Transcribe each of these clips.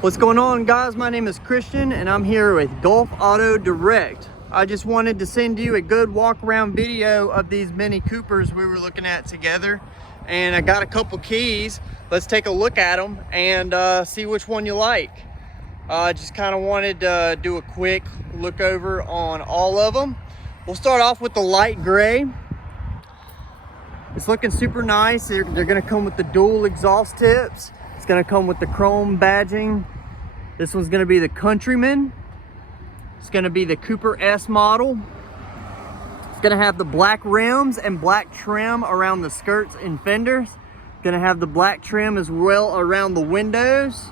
What's going on, guys? My name is Christian and I'm here with Gulf Auto Direct. I just wanted to send you a good walk around video of these Mini Coopers we were looking at together, and I got a couple keys. Let's take a look at them and see which one you like. Just kind of wanted to do a quick look over on all of them. We'll start off with the light gray. It's looking super nice. They're going to come with the dual exhaust tips. It's going to come with the chrome badging. This one's going to be the Countryman. It's going to be the Cooper S model. It's going to have the black rims and black trim around the skirts and fenders. Going to have the black trim as well around the windows.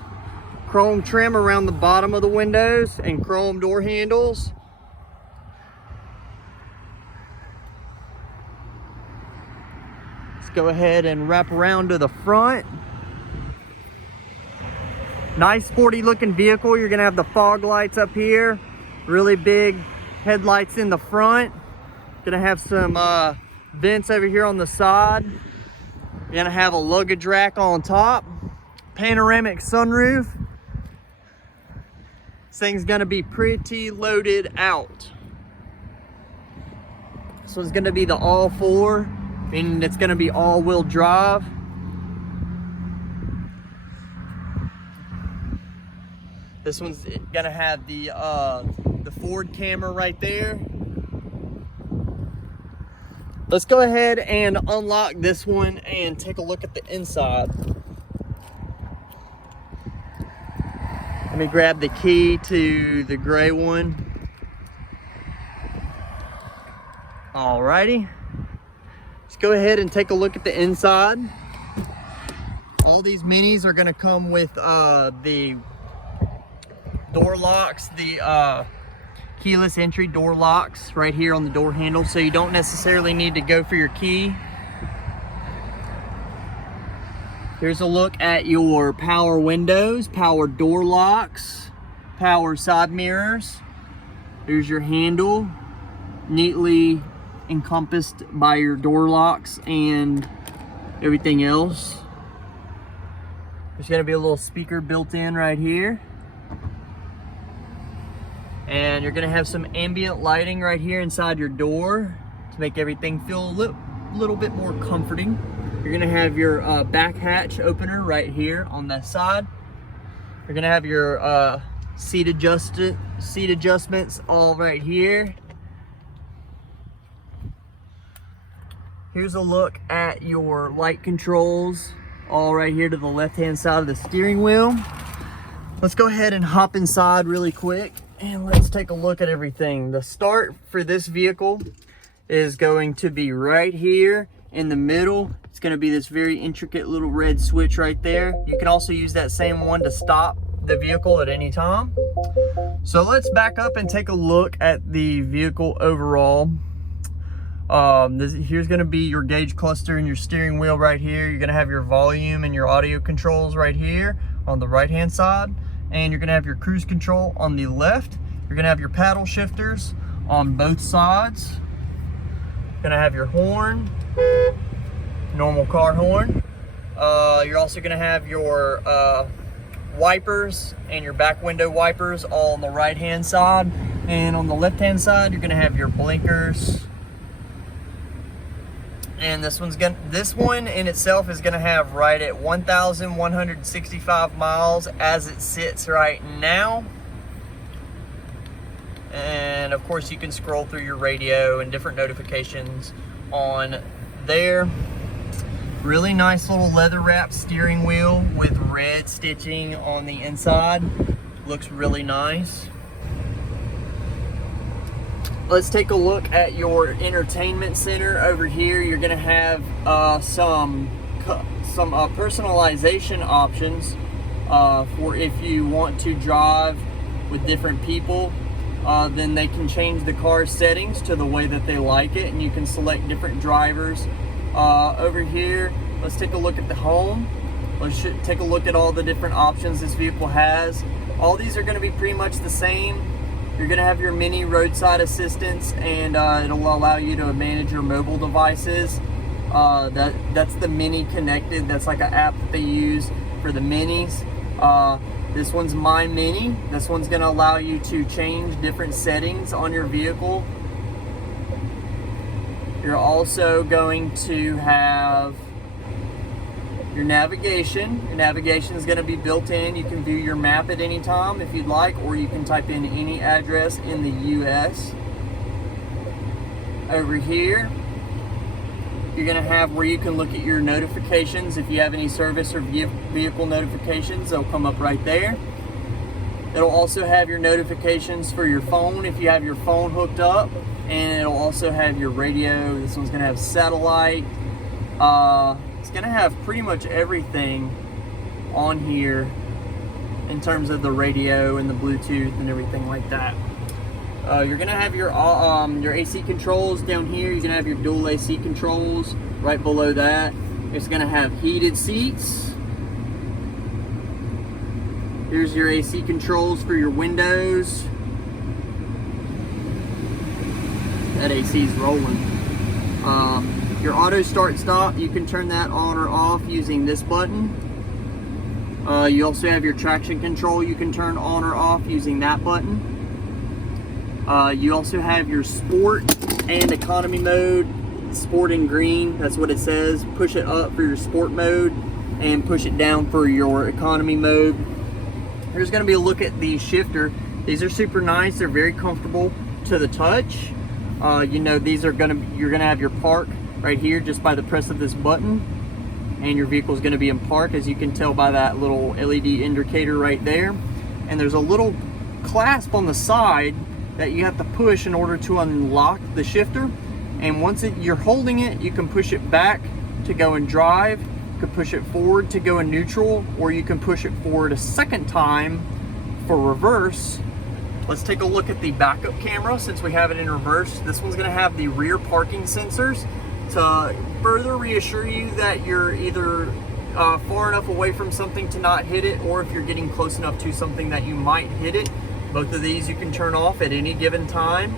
Chrome trim around the bottom of the windows and chrome door handles. Let's go ahead and wrap around to the front. Nice sporty looking vehicle. You're gonna have the fog lights up here, really big headlights in the front. Gonna have some vents over here on the side. You're gonna have a luggage rack on top, panoramic sunroof. This thing's gonna be pretty loaded out. This one's gonna be the all-4, meaning it's gonna be all-wheel drive. This one's gonna have the forward camera right there. Let's go ahead and unlock this one and take a look at the inside. Let me grab the key to the gray one. Alrighty. Let's go ahead and take a look at the inside. All these minis are gonna come with the door locks, the keyless entry door locks right here on the door handle, so you don't necessarily need to go for your key. Here's a look at your power windows, power door locks, power side mirrors. There's your handle, neatly encompassed by your door locks and everything else. There's gonna be a little speaker built in right here. And you're gonna have some ambient lighting right here inside your door to make everything feel a little bit more comforting. You're gonna have your back hatch opener right here on that side. You're gonna have your seat adjustments all right here. Here's a look at your light controls all right here to the left-hand side of the steering wheel. Let's go ahead and hop inside really quick and let's take a look at everything. The start for this vehicle is going to be right here in the middle. It's going to be this very intricate little red switch right there. You can also use that same one to stop the vehicle at any time. So let's back up and take a look at the vehicle overall. Here's going to be your gauge cluster and your steering wheel right here. You're going to have your volume and your audio controls right here on the right hand side. And you're gonna have your cruise control on the left. You're gonna have your paddle shifters on both sides. You're gonna have your horn, normal car horn. You're also gonna have your wipers and your back window wipers all on the right hand side. And on the left hand side, you're gonna have your blinkers. And this one in itself is gonna have right at 1,165 miles as it sits right now. And of course you can scroll through your radio and different notifications on there. Really nice little leather wrapped steering wheel with red stitching on the inside. Looks really nice. Let's take a look at your entertainment center over here. You're gonna have some personalization options for if you want to drive with different people. Then they can change the car settings to the way that they like it, and you can select different drivers. Over here, let's take a look at the home. Let's take a look at all the different options this vehicle has. All these are gonna be pretty much the same. You're gonna have your mini roadside assistance, and it'll allow you to manage your mobile devices. That's the Mini Connected. That's like an app that they use for the minis. This one's My Mini. This one's going to allow you to change different settings on your vehicle. You're also going to have your navigation. Your navigation is going to be built in. You can view your map at any time if you'd like, or you can type in any address in the US. Over here, you're going to have where you can look at your notifications. If you have any service or vehicle notifications, they'll come up right there. It'll also have your notifications for your phone if you have your phone hooked up, and it'll also have your radio. This one's going to have satellite. It's going to have pretty much everything on here in terms of the radio and the Bluetooth and everything like that. You're going to have your AC controls down here. You're going to have your dual AC controls right below that. It's going to have heated seats. Here's your AC controls for your windows. That AC is rolling. Your auto start stop, you can turn that on or off using this button. You also have your traction control you can turn on or off using that button. You also have your sport and economy mode. Sport in green, that's what it says. Push it up for your sport mode and push it down for your economy mode. Here's going to be a look at the shifter. These are super nice. They're very comfortable to the touch. You know, these are you're going to have your park right here just by the press of this button, and your vehicle is going to be in park, as you can tell by that little LED indicator right there. And there's a little clasp on the side that you have to push in order to unlock the shifter. And once you're holding it, you can push it back to go in drive. You can push it forward to go in neutral, or you can push it forward a second time for reverse. Let's take a look at the backup camera since we have it in reverse. This one's going to have the rear parking sensors to further reassure you that you're either far enough away from something to not hit it, or if you're getting close enough to something that you might hit it. Both of these you can turn off at any given time.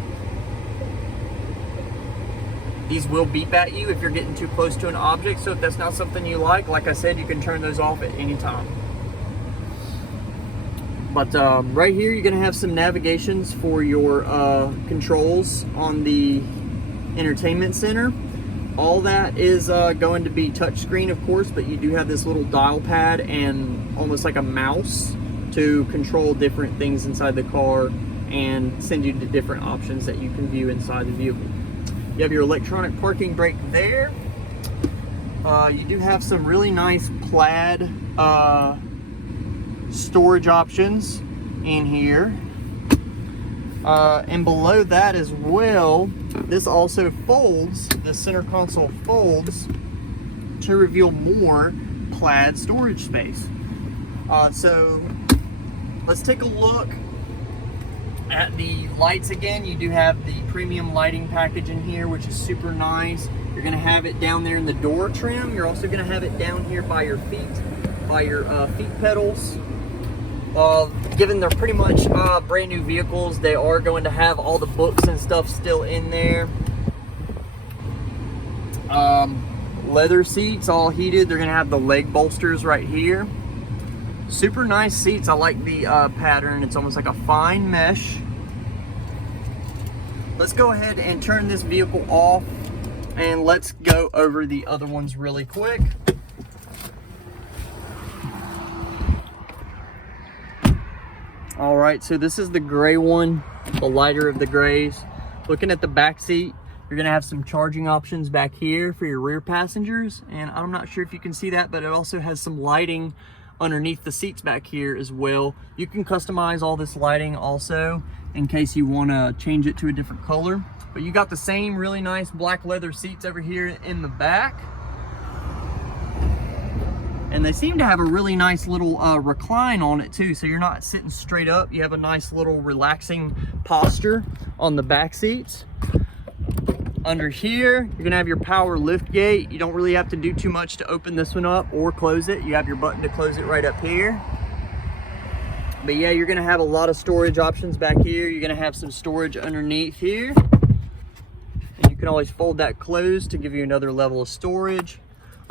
These will beep at you if you're getting too close to an object, so if that's not something you like I said, you can turn those off at any time. But right here, you're going to have some navigations for your controls on the entertainment center. All that is going to be touchscreen, of course, but you do have this little dial pad and almost like a mouse to control different things inside the car and send you to different options that you can view inside the vehicle. You have your electronic parking brake there. You do have some really nice plaid storage options in here. And below that as well, this also folds, the center console folds to reveal more plaid storage space. So let's take a look at the lights again. You do have the premium lighting package in here, which is super nice. You're going to have it down there in the door trim. You're also going to have it down here by your feet, by your feet pedals. Given they're pretty much brand new vehicles, they are going to have all the books and stuff still in there. Leather seats, all heated. They're going to have the leg bolsters right here. Super nice seats. I like the pattern. It's almost like a fine mesh. Let's go ahead and turn this vehicle off, and let's go over the other ones really quick. All right, so this is the gray one, the lighter of the grays. Looking at the back seat, you're gonna have some charging options back here for your rear passengers. And I'm not sure if you can see that, but it also has some lighting underneath the seats back here as well. You can customize all this lighting also in case you wanna change it to a different color. But you got the same really nice black leather seats over here in the back. And they seem to have a really nice little recline on it too, so you're not sitting straight up. You have a nice little relaxing posture on the back seats. Under here, you're gonna have your power lift gate. You don't really have to do too much to open this one up or close it. You have your button to close it right up here. But yeah, you're gonna have a lot of storage options back here. You're gonna have some storage underneath here. And you can always fold that closed to give you another level of storage.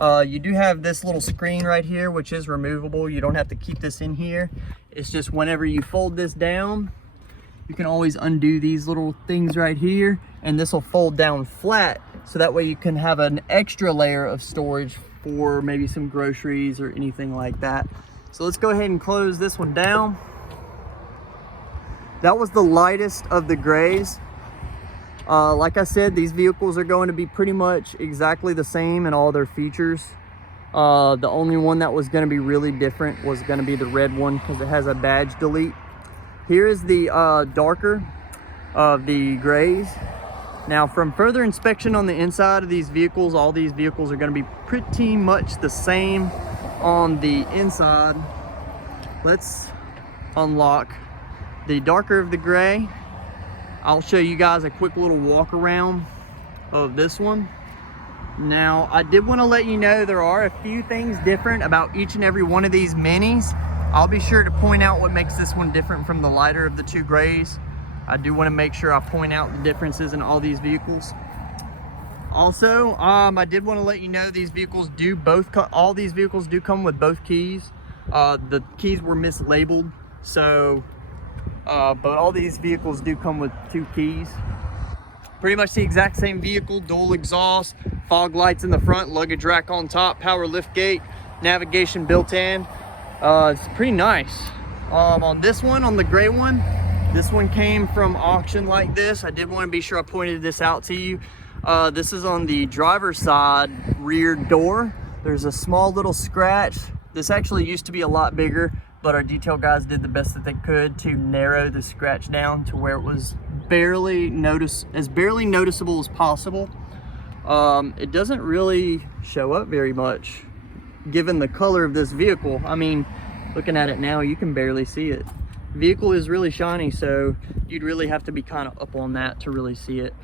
You do have this little screen right here, which is removable. You don't have to keep this in here. It's just whenever you fold this down, you can always undo these little things right here, and this will fold down flat, so that way you can have an extra layer of storage for maybe some groceries or anything like that. So let's go ahead and close this one down. That was the lightest of the grays. Like I said, these vehicles are going to be pretty much exactly the same in all their features. The only one that was going to be really different was going to be the red one, because it has a badge delete. Here is the darker of the grays. Now, from further inspection on the inside of these vehicles, all these vehicles are going to be pretty much the same on the inside. Let's unlock the darker of the gray. I'll show you guys a quick little walk around of this one. Now, I did want to let you know there are a few things different about each and every one of these minis. I'll be sure to point out what makes this one different from the lighter of the two grays. I do want to make sure I point out the differences in all these vehicles. Also, I did want to let you know these vehicles do all these vehicles do come with both keys. The keys were mislabeled, so but all these vehicles do come with 2 keys. Pretty much the exact same vehicle, dual exhaust, fog lights in the front, luggage rack on top, power lift gate, navigation built in. It's pretty nice. On this one, on the gray one, this one came from auction like this. I did want to be sure I pointed this out to you. This is on the driver's side rear door. There's a small little scratch. This actually used to be a lot bigger, but our detail guys did the best that they could to narrow the scratch down to where it was barely noticeable as possible. It doesn't really show up very much given the color of this vehicle. I mean, looking at it now, you can barely see it. The vehicle is really shiny, so you'd really have to be kind of up on that to really see it.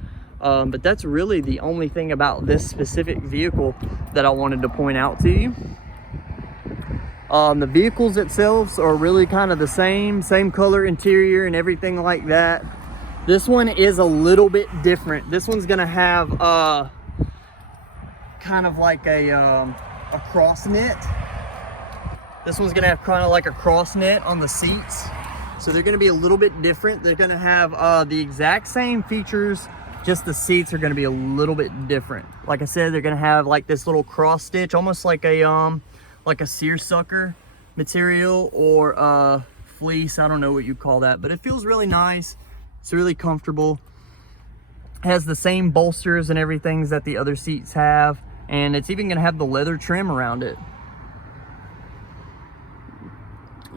But that's really the only thing about this specific vehicle that I wanted to point out to you. The vehicles themselves are really kind of the same color interior and everything like that. This one is a little bit different. This one's gonna have kind of like a cross knit. This one's gonna have kind of like a cross knit on the seats. So they're gonna be a little bit different. They're gonna have the exact same features, just the seats are gonna be a little bit different. Like I said, they're gonna have like this little cross stitch, almost like a seersucker material or fleece. I don't know what you call that, but it feels really nice. It's really comfortable. It has the same bolsters and everything that the other seats have, and it's even gonna have the leather trim around it.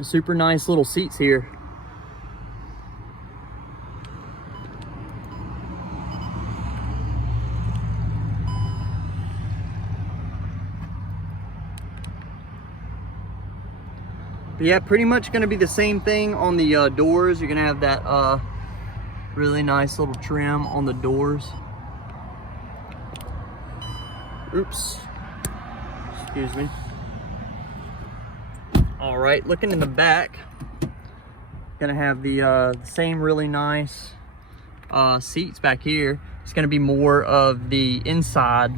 Super nice little seats here. But yeah, pretty much going to be the same thing on the doors. You're going to have that really nice little trim on the doors. Oops. Excuse me. All right, looking in the back, going to have the same really nice seats back here. It's going to be more of the inside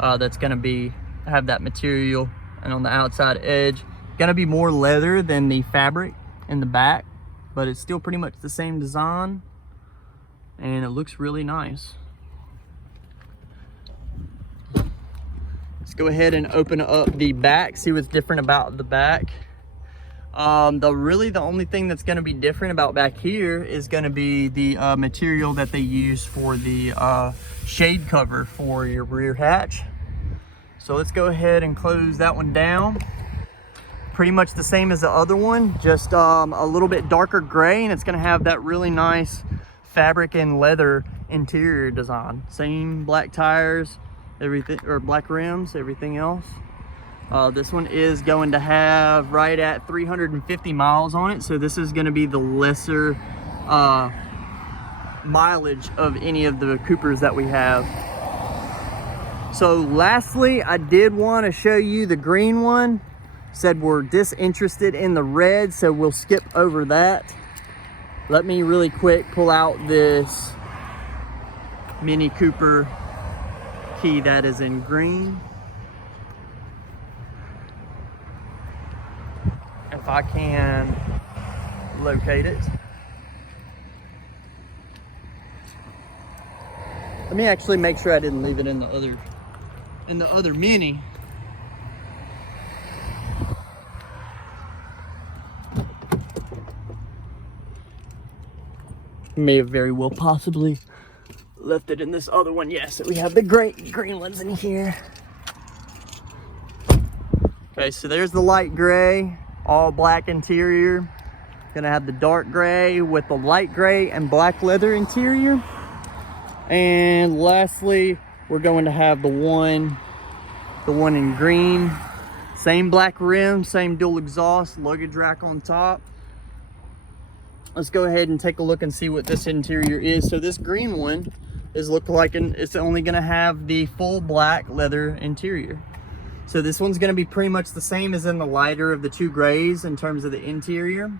that's going to have that material, and on the outside edge, gonna be more leather than the fabric in the back, but it's still pretty much the same design, and it looks really nice. Let's go ahead and open up the back, see what's different about the back. The only thing that's gonna be different about back here is gonna be the material that they use for the shade cover for your rear hatch. So let's go ahead and close that one down. Pretty much the same as the other one, just a little bit darker gray, and it's gonna have that really nice fabric and leather interior design. Same black tires, everything, or black rims, everything else. This one is going to have right at 350 miles on it, so this is gonna be the lesser mileage of any of the Coopers that we have. So lastly, I did want to show you the green one. Said we're disinterested in the red, so we'll skip over that. Let me really quick pull out this Mini Cooper key that is in green. If I can locate it. Let me actually make sure I didn't leave it in the other Mini. May have very well possibly left it in this other one. Yes, we have the green ones in here. Okay, so there's the light gray, all black interior. Gonna have the dark gray with the light gray and black leather interior. And lastly, we're going to have the one in green. Same black rim, same dual exhaust, luggage rack on top. Let's go ahead and take a look and see what this interior is. So this green one is it's only gonna have the full black leather interior. So this one's gonna be pretty much the same as in the lighter of the two grays in terms of the interior.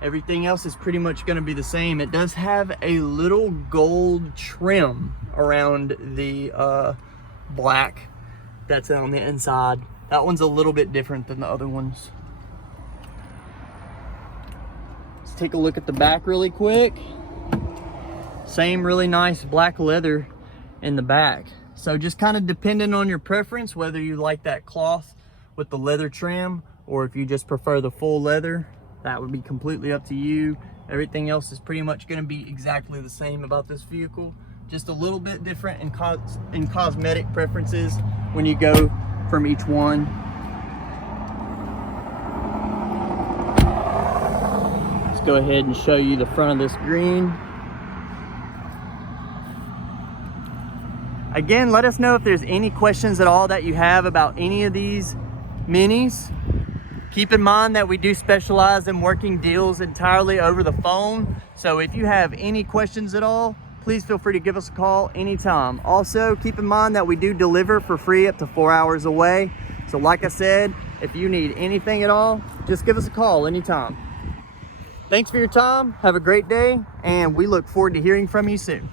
Everything else is pretty much gonna be the same. It does have a little gold trim around the black that's on the inside. That one's a little bit different than the other ones. Let's take a look at the back really quick. Same really nice black leather in the back. So just kind of depending on your preference, whether you like that cloth with the leather trim or if you just prefer the full leather, that would be completely up to you. Everything else is pretty much going to be exactly the same about this vehicle. Just a little bit different in cosmetic preferences when you go from each one. Let's go ahead and show you the front of this green. Again, let us know if there's any questions at all that you have about any of these Minis. Keep in mind that we do specialize in working deals entirely over the phone. So if you have any questions at all, please feel free to give us a call anytime. Also, keep in mind that we do deliver for free up to 4 hours away. So like I said, if you need anything at all, just give us a call anytime. Thanks for your time. Have a great day, and we look forward to hearing from you soon.